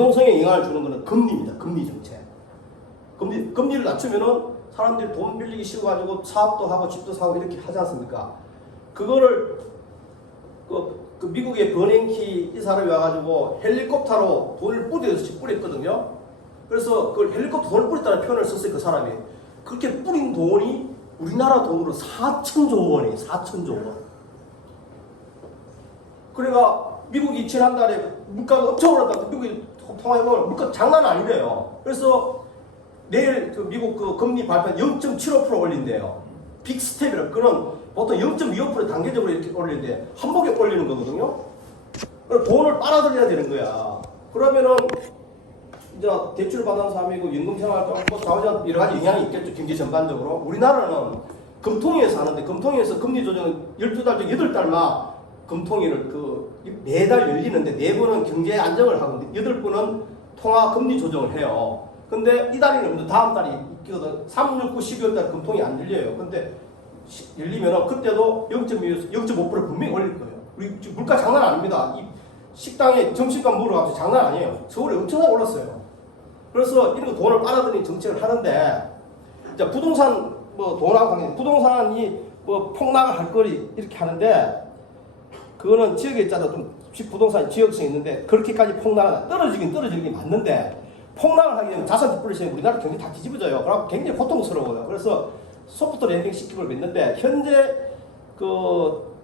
부동성에 영향을 주는 것은 금리입니다. 금리 정책. 금리를 낮추면은 사람들이 돈 빌리기 쉬워가지고 사업도 하고 집도 사고 이렇게 하지 않습니까? 그거를 그 미국의 버냉키 이 사람이 와가지고 헬리콥터로 돈을 뿌렸거든요. 그래서 그 헬리콥터 돈을 뿌렸다는 표현을 썼어요. 그 사람이. 그렇게 뿌린 돈이 우리나라 돈으로 4천조 원이에요. 4천조 원. 그러니까 미국이 지난달에 물가가 엄청 올랐다. 미국이 통화해보면 물가 장난 아니래요. 그래서 내일 그 미국 그 금리 발표 0.75% 올린대요. 빅스텝이라 그는 보통 0.25% 단계적으로 이렇게 올리는데 한 번에 올리는 거거든요. 돈을 빨아들여야 되는 거야. 그러면은 이제 대출 받은 사람이고 연금생활도 뭐 자원자 여러 가지 영향이 있겠죠. 경제 전반적으로. 우리나라는 금통위에서 하는데 금통위에서 금리 조정은 12달 중 8달만 금통위를 매달 열리는데 4번은 경제 안정을 하고 8번은 통화 금리 조정을 해요. 근데 이달에는 다음 달이 있거든. 3, 6, 9, 12월 달 금통이 안 열려요. 근데 열리면은 그때도 0.5% 분명히 올릴 거예요. 우리 지금 물가 장난 아닙니다. 이 식당에 점심값 먹으러 가서 장난 아니에요. 서울에 엄청나게 올랐어요. 그래서 이런 거 돈을 빨아들이는 정책을 하는데, 이제 부동산 뭐 돈하고 관계, 부동산이 뭐 폭락을 할 거리 이렇게 하는데, 그거는 지역에 있잖아. 좀 부동산 지역성이 있는데 그렇게까지 폭락은 떨어지긴 맞는데, 폭락을 하게 되면 자산 디플레이션이 우리나라 경기 다 뒤집어져요. 그래서 굉장히 고통스러워요. 그래서 소프트 랜딩 시키고 있는데 현재 그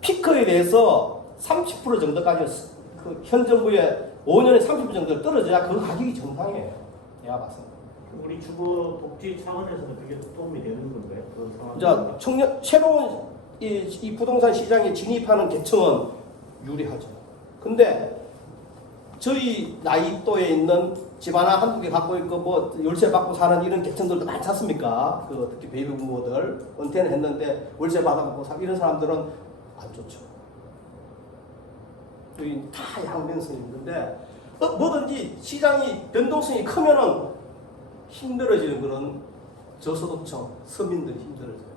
피크에 대해서 30% 정도까지 그 현 정부의 5년에 30% 정도 떨어져야 그 가격이 정상이에요. 내가 봐서. 우리 주거 복지 차원에서는 그게 도움이 되는 건가요? 그런 상황. 자, 새로운 이 부동산 시장에 진입하는 계층은 유리하죠. 근데 저희 나이 또에 있는 집 하나 한두 개 갖고 있고 뭐 월세 받고 사는 이런 계층들도 많지 않습니까? 그 특히 베이비 부모들 은퇴는 했는데 월세 받아갖고 사 이런 사람들은 안 좋죠. 여기 다 양면성이 있는데 뭐든지 시장이 변동성이 크면은 힘들어지는 그런 저소득층 서민들이 힘들어져요.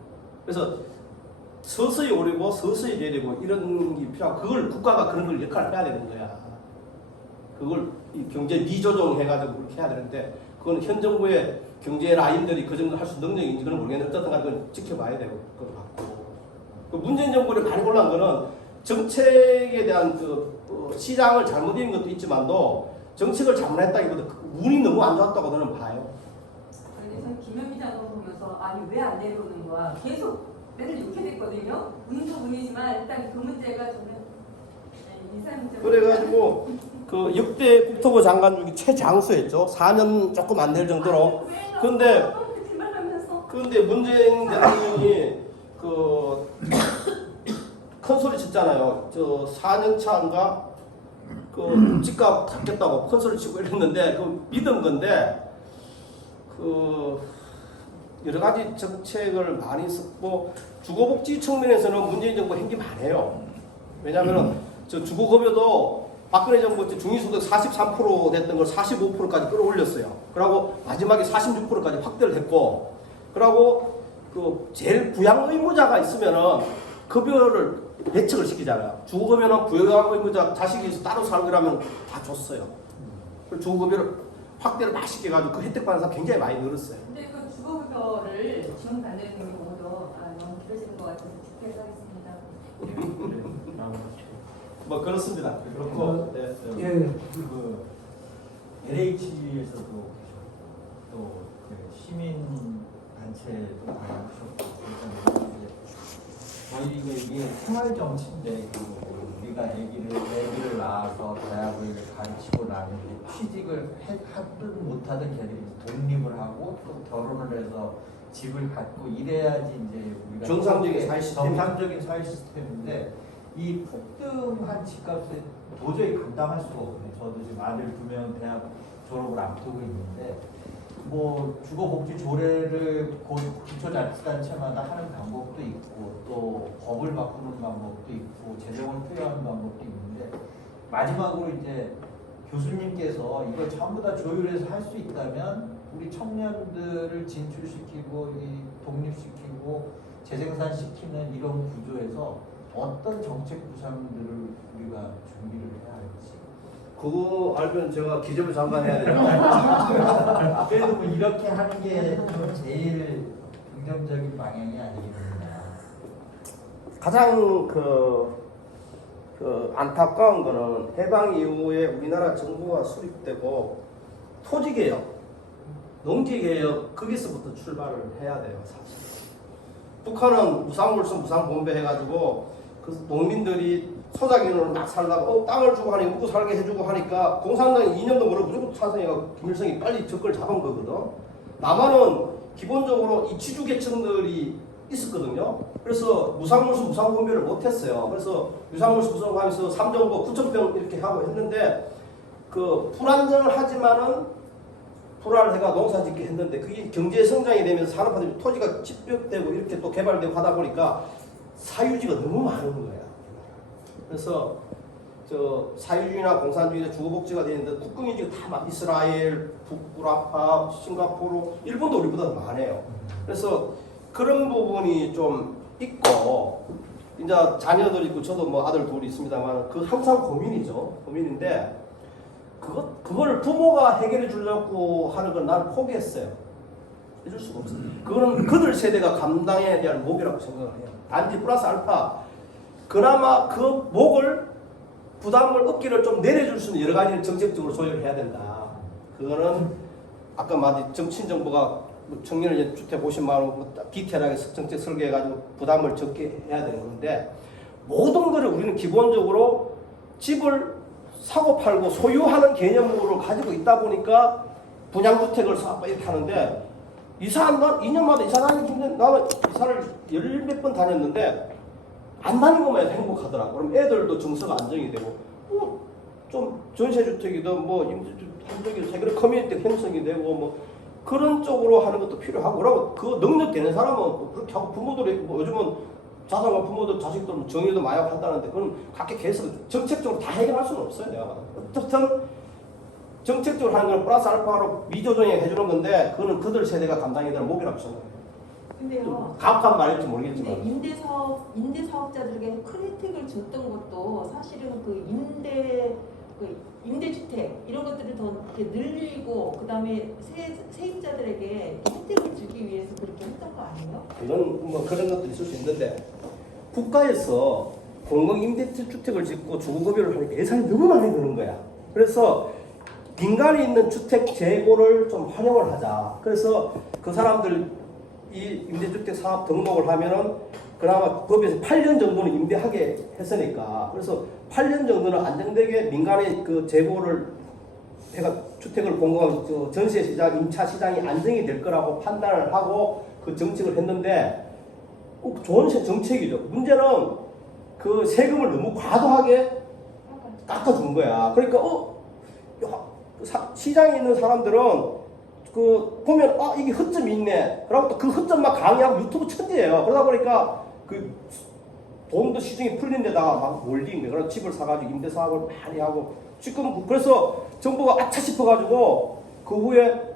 그래서 서서히 오르고 서서히 내리고 이런 게 필요하고 그걸 국가가 그런 걸 역할을 해야 되는 거야. 그걸 경제 미조정 해가지고 그렇게 해야 되는데 그건 현 정부의 경제 라인들이 그 정도 할 수 있는 능력인지 그건 모르겠는데 어쨌든 그건 지켜봐야 되고 것 같고 그 문재인 정부를 많이 곤란한 거는 정책에 대한 시장을 잘못 읽은 것도 있지만도 정책을 잘못했다기보다 운이 너무 안 좋았다고 저는 봐요. 저는 김현미 장관 보면서 아니 왜 안 내려오는 거야? 계속 맨날 이렇게 됐거든요. 운도 운이지만 일단 그 문제가 저는 인상 그래가지고 그 역대 국토부 장관 중에 최장수였죠. 4년 조금 안 될 정도로. 근데 문재인 대통령이 큰 소리 쳤잖아요. 저 4년 차인가 그 집값 잡겠다고 큰 소리 치고 이랬는데 그 믿은 건데 그 여러 가지 정책을 많이 썼고 주거복지 측면에서는 문재인 정부 행기 많아요. 왜냐하면은 저 주거급여도 박근혜 정부 때 중위소득 43% 됐던 걸 45%까지 끌어올렸어요. 그리고 마지막에 46%까지 확대를 했고, 그리고 그 제일 부양 의무자가 있으면은 급여를 배척을 시키잖아요. 주거급여는 부양 의무자 자식이 따로 살고 이러면 다 줬어요. 주거급여를 확대를 맛있게 해가지고 그 혜택 받는 사람 굉장히 많이 늘었어요. 근데 그 주거급여를 지원받는 경우도 너무 길어지는 것 같아서 집회하겠습니다. 뭐 그렇습니다. 그렇고 네. 그 LH에서도 또 시민 단체도 나가셨고 저희 이게 생활 정치인데 우리가 애기를 낳아서 대학을 가르치고 나면 취직을 하든 못하든 걔들이 독립을 하고 또 결혼을 해서 집을 갖고 이래야지 이제 우리가 정상적인 사회 시스템인데 이 폭등한 집값에 도저히 감당할 수가 없네요. 저도 지금 아들 2명 대학 졸업을 앞두고 있는데 뭐 주거복지 조례를 기초자치단체마다 하는 방법도 있고 또 법을 바꾸는 방법도 있고 재정을 투여하는 방법도 있는데 마지막으로 이제 교수님께서 이걸 전부 다 조율해서 할 수 있다면 우리 청년들을 진출시키고 독립시키고 재생산시키는 이런 구조에서 어떤 정책 구상들을 우리가 준비를 해야 할지 그거 알면 제가 기재부 장관 해야 되나? 그래도 뭐 이렇게 하는 게 좀 제일 긍정적인 방향이 아니겠느냐. 가장 그 안타까운 거는 해방 이후에 우리나라 정부가 수립되고 토지개혁, 농지개혁 거기서부터 출발을 해야 돼요. 사실 북한은 무상물성 무상본배 해가지고 그 농민들이 소작인으로 막 살다가 땅을 주고 하니 묵고 살게 해주고 하니까 공산당이 2년도 모르고 무조건 찬성해가 김일성이 빨리 정권을 잡은 거거든. 남한은 기본적으로 이 지주계층들이 있었거든요. 그래서 무상물수 무상분배를 못했어요. 그래서 무상물수 무상하면서 3정도 9,000평 이렇게 하고 했는데 그 불안정을 하지만은 불안을 해가 농사짓게 했는데 그게 경제 성장이 되면서 산업화되면서 토지가 집벽되고 이렇게 또 개발되고 하다 보니까 사유지가 너무 많은 거야. 그래서 저 사유주의나 공산주의나 주거복지가 되는데 국경유지가 다 막 이스라엘, 북구라파, 싱가포르, 일본도 우리보다 많아요. 그래서 그런 부분이 좀 있고 이제 자녀들 있고 저도 뭐 아들 둘이 있습니다만 그 항상 고민이죠. 고민인데 그걸 부모가 해결해 주려고 하는 건 나는 포기했어요. 해줄 수가 없어요. 그거는 그들 세대가 감당해야 될 몫이라고 생각을 해요. 단지 플러스 알파 그나마 그 몫을 부담을 어깨를 좀 내려줄 수 있는 여러 가지를 정책적으로 조율을 해야 된다. 그거는 아까 말한 정치인정부가 청년을 주택 50만 원 디테일하게 정책 설계해가지고 부담을 적게 해야 되는 건데 모든 것을 우리는 기본적으로 집을 사고 팔고 소유하는 개념으로 가지고 있다 보니까 분양주택을 사고 이렇게 하는데 이사한다 2년마다 이사 다니기 힘든 나는 이사를 10몇 번 다녔는데 안 다닌 것만 해도 행복하더라고. 그럼 애들도 정서가 안정이 되고 좀 전세주택이든 뭐 임대주택이든 자기의 커뮤니티 형성이 되고 뭐 그런 쪽으로 하는 것도 필요하고 그러고 그 능력 되는 사람은 또 그렇게 하고 부모들이 뭐 요즘은 자산과 부모들 자식들 정의도 마약 한다는데 그건 각기 계속 정책적으로 다 해결할 수는 없어요. 내가 봐도. 어떻든 정책적으로 하는 건 플러스 알파로 미조정에 해주는 건데 그거는 그들 세대가 감당해야 될 몫이라고 생각해요. 근데요. 가혹한 말일지 모르겠지만. 근데 임대사업자들에게 큰 혜택을 줬던 것도 사실은 임대주택 이런 것들을 더 이렇게 늘리고 그다음에 세입자들에게 혜택을 주기 위해서 그렇게 했던 거 아니에요? 이건 뭐 그런 것도 있을 수 있는데 국가에서 공공 임대주택을 짓고 주거급여를 하니까 예산이 너무 많이 드는 거야. 그래서 빈간이 있는 주택 재고를 좀 활용을 하자. 그래서 그 사람들 이 임대주택 사업 등록을 하면은 그나마 법에서 8년 정도는 임대하게 했으니까 그래서 8년 정도는 안정되게 민간의 그 재고를 해가 주택을 공급하면 전세 시장, 임차 시장이 안정이 될 거라고 판단을 하고 그 정책을 했는데 좋은 정책이죠. 문제는 그 세금을 너무 과도하게 깎아준 거야. 그러니까 시장에 있는 사람들은 그 보면 이게 허점이 있네. 그러고 또 그 허점만 강의하고 유튜브 천재예요. 그러다 보니까 그 돈도 시중에 풀린 데다가 막 몰린 거예요. 그래서 집을 사가지고 임대 사업을 많이 하고 지금 그래서 정부가 아차 싶어가지고 그 후에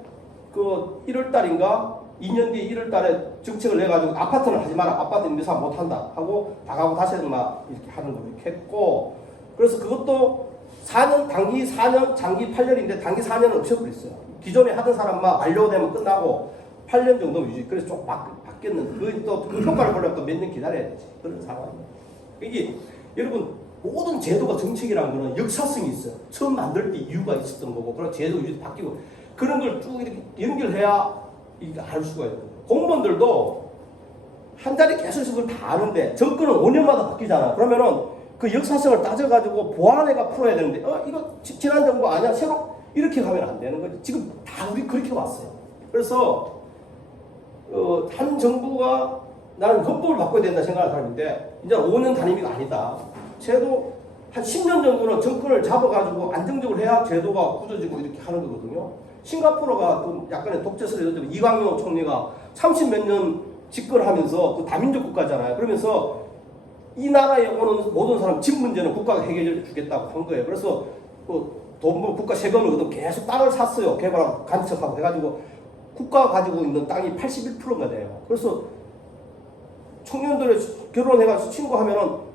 그 1월달인가 2년 뒤 1월달에 정책을 내가지고 아파트는 하지 마라. 아파트 임대 사업 못 한다 하고 나가고 다시 막 이렇게 하는 걸 이렇게 했고 그래서 그것도 4년 단기 4년 장기 8년인데 단기 4년은 없애버렸어요. 기존에 하던 사람만 완료되면 끝나고 8년 정도 유지. 그래서 좀 바뀌었는데 그 효과를 보려면 또 몇 년 기다려야 되지. 그런 상황이에요. 이게 여러분 모든 제도가 정책이라는 거는 역사성이 있어요. 처음 만들 때 이유가 있었던 거고 그런 제도 유지 바뀌고 그런 걸 쭉 이렇게 연결해야 이게 알 수가 있는 거예요. 공무원들도 한 자리 계속 있어서 그걸 다 아는데 정권은 5년마다 바뀌잖아. 그러면은 그 역사성을 따져가지고 보완해가 풀어야 되는데 이거 지난 정부 아니야? 새로 이렇게 가면 안 되는 거지. 지금 다 우리 그렇게 왔어요. 그래서 한 정부가 나는 헌법을 바꿔야 된다 생각하는 사람인데 이제 5년 단임이 아니다. 제도 한 10년 정도는 정권을 잡아가지고 안정적으로 해야 제도가 굳어지고 이렇게 하는 거거든요. 싱가포르가 그 약간의 독재설이 이광용 총리가 30몇 년 집권하면서 그 다민족 국가잖아요. 그러면서 이 나라에 오는 모든 사람 집 문제는 국가가 해결해 주겠다고 한 거예요. 그래서 국가 세금을 계속 땅을 샀어요. 개발하고 간척하고 해가지고 국가가 가지고 있는 땅이 81%가 돼요. 그래서 청년들의 결혼해가지고 친구하면은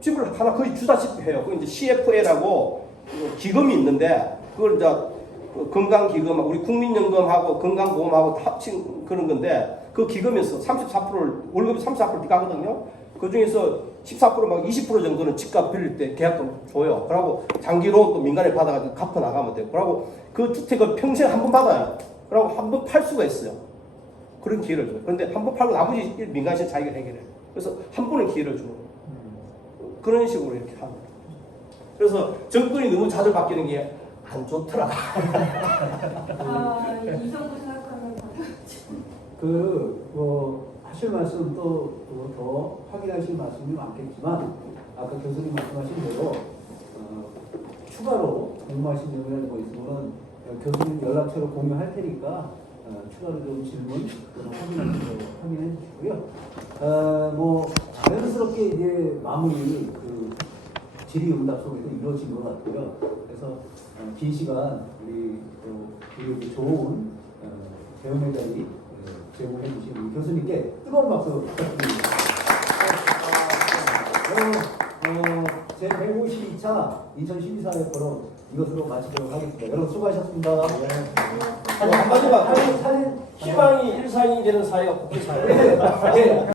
집을 하나 거의 주다시피 해요. 그 이제 CFA라고 기금이 있는데 그걸 이제 그 건강기금, 우리 국민연금하고 건강보험하고 다 합친 그런 건데 그 기금에서 34%를 월급이 34% 들어가거든요. 그 중에서 14%막 20% 정도는 집값 빌릴 때 계약금 줘요. 그러고 장기로 또 민간에 받아가지고 갚아 나가면 돼요. 그러고 그 주택을 평생 한 번 받아요. 그러고 한 번 팔 수가 있어요. 그런 기회를 줘요. 그런데 한 번 팔고 나머지 민간에서 자기가 해결해요. 그래서 한 번은 기회를 주는 거예요. 그런 식으로 이렇게 합니다. 그래서 정권이 너무 자주 바뀌는 게 안 좋더라. 아, 이 정도 생각하면 뭐 하실 말씀 또 더 확인하실 말씀이 많겠지만 아까 교수님 말씀하신 대로 추가로 궁금하신 점이라도 뭐 있으면 교수님 연락처로 공유할 테니까 추가로 좀 질문 확인해 주시고요. 뭐 자연스럽게 이제 마무리 그 질의응답 속에서 이루어진 것 같고요. 그래서 긴 시간 우리 또 좋은 배움의 자리 제공해 주신 우리 교수님께 뜨거운 박수 부탁드립니다. 제 152차 2012사회 포럼 이것으로 마치도록 하겠습니다. 여러분 수고하셨습니다. 한마디만 사진 희망이 일상이 되는 사회가 국회사회. 네.